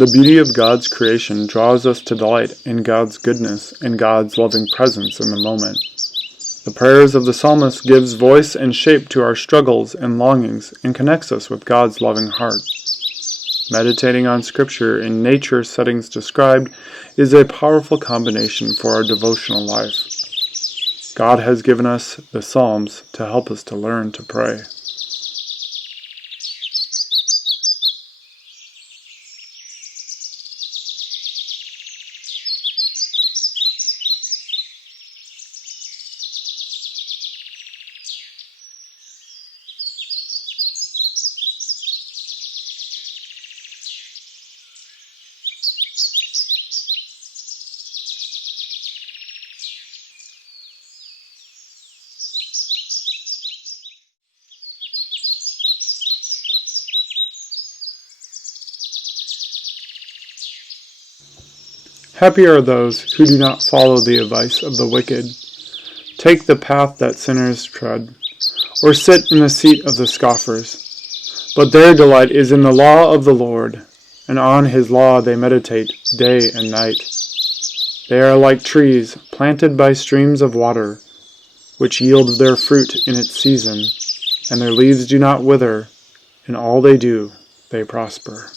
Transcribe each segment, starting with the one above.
The beauty of God's creation draws us to delight in God's goodness and God's loving presence in the moment. The prayers of the Psalmist gives voice and shape to our struggles and longings and connects us with God's loving heart. Meditating on Scripture in nature settings described is a powerful combination for our devotional life. God has given us the Psalms to help us to learn to pray. Happy are those who do not follow the advice of the wicked, take the path that sinners tread, or sit in the seat of the scoffers. But their delight is in the law of the Lord, and on his law they meditate day and night. They are like trees planted by streams of water, which yield their fruit in its season, and their leaves do not wither. In all they do, they prosper.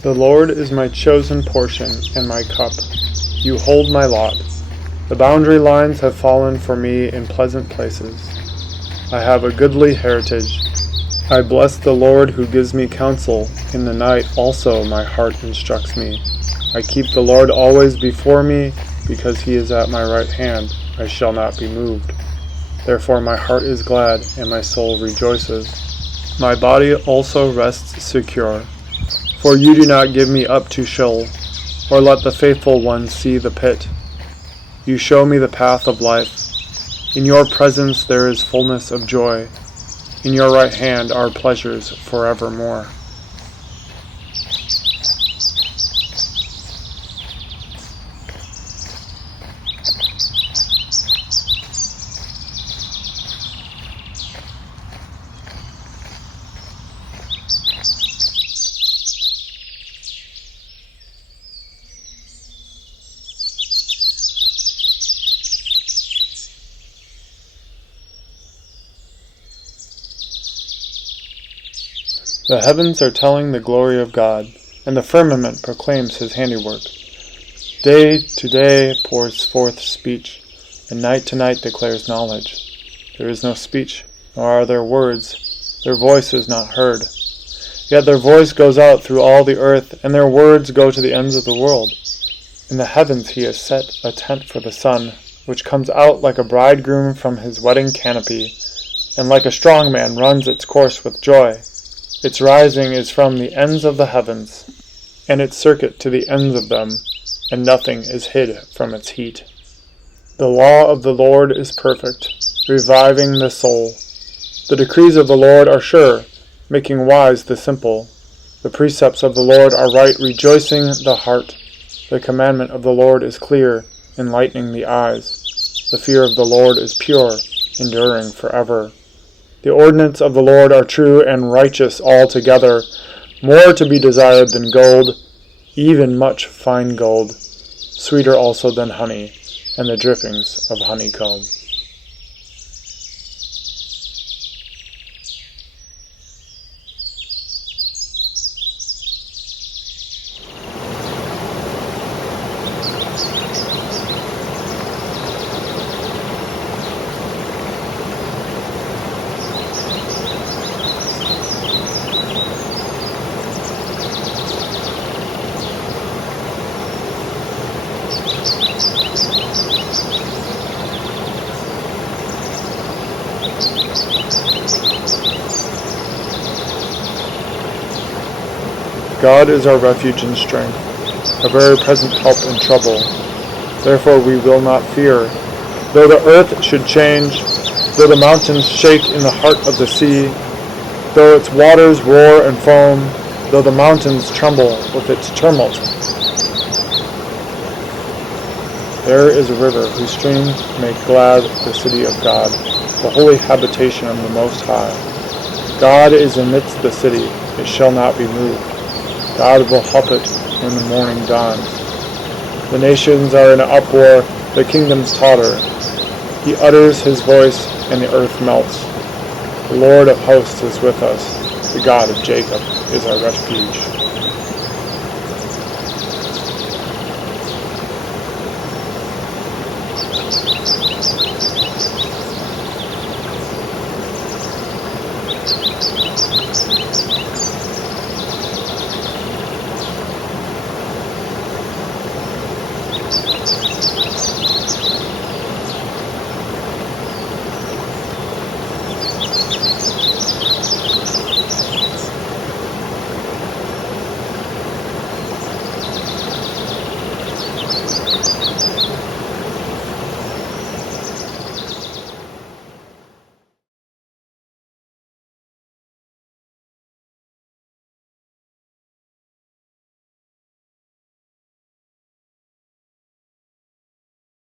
The Lord is my chosen portion and my cup. You hold my lot. The boundary lines have fallen for me in pleasant places. I have a goodly heritage. I bless the Lord who gives me counsel. In the night also my heart instructs me. I keep the Lord always before me, because he is at my right hand. I shall not be moved. Therefore my heart is glad, and my soul rejoices. My body also rests secure. For you do not give me up to Sheol, or let the faithful one see the pit. You show me the path of life. In your presence there is fullness of joy. In your right hand are pleasures forevermore. The heavens are telling the glory of God, and the firmament proclaims his handiwork. Day to day pours forth speech, and night to night declares knowledge. There is no speech, nor are there words. Their voice is not heard. Yet their voice goes out through all the earth, and their words go to the ends of the world. In the heavens he has set a tent for the sun, which comes out like a bridegroom from his wedding canopy, and like a strong man runs its course with joy. Its rising is from the ends of the heavens, and its circuit to the ends of them, and nothing is hid from its heat. The law of the Lord is perfect, reviving the soul. The decrees of the Lord are sure, making wise the simple. The precepts of the Lord are right, rejoicing the heart. The commandment of the Lord is clear, enlightening the eyes. The fear of the Lord is pure, enduring forever. The ordinance of the Lord are true and righteous altogether, more to be desired than gold, even much fine gold, sweeter also than honey, and the drippings of honeycomb. God is our refuge and strength, a very present help in trouble. Therefore we will not fear, though the earth should change, though the mountains shake in the heart of the sea, though its waters roar and foam, though the mountains tremble with its tumult. There is a river whose streams make glad the city of God, the holy habitation of the Most High. God is amidst the city, it shall not be moved. God will help it when the morning dawns. The nations are in uproar, the kingdoms totter. He utters his voice, and the earth melts. The Lord of hosts is with us. The God of Jacob is our refuge.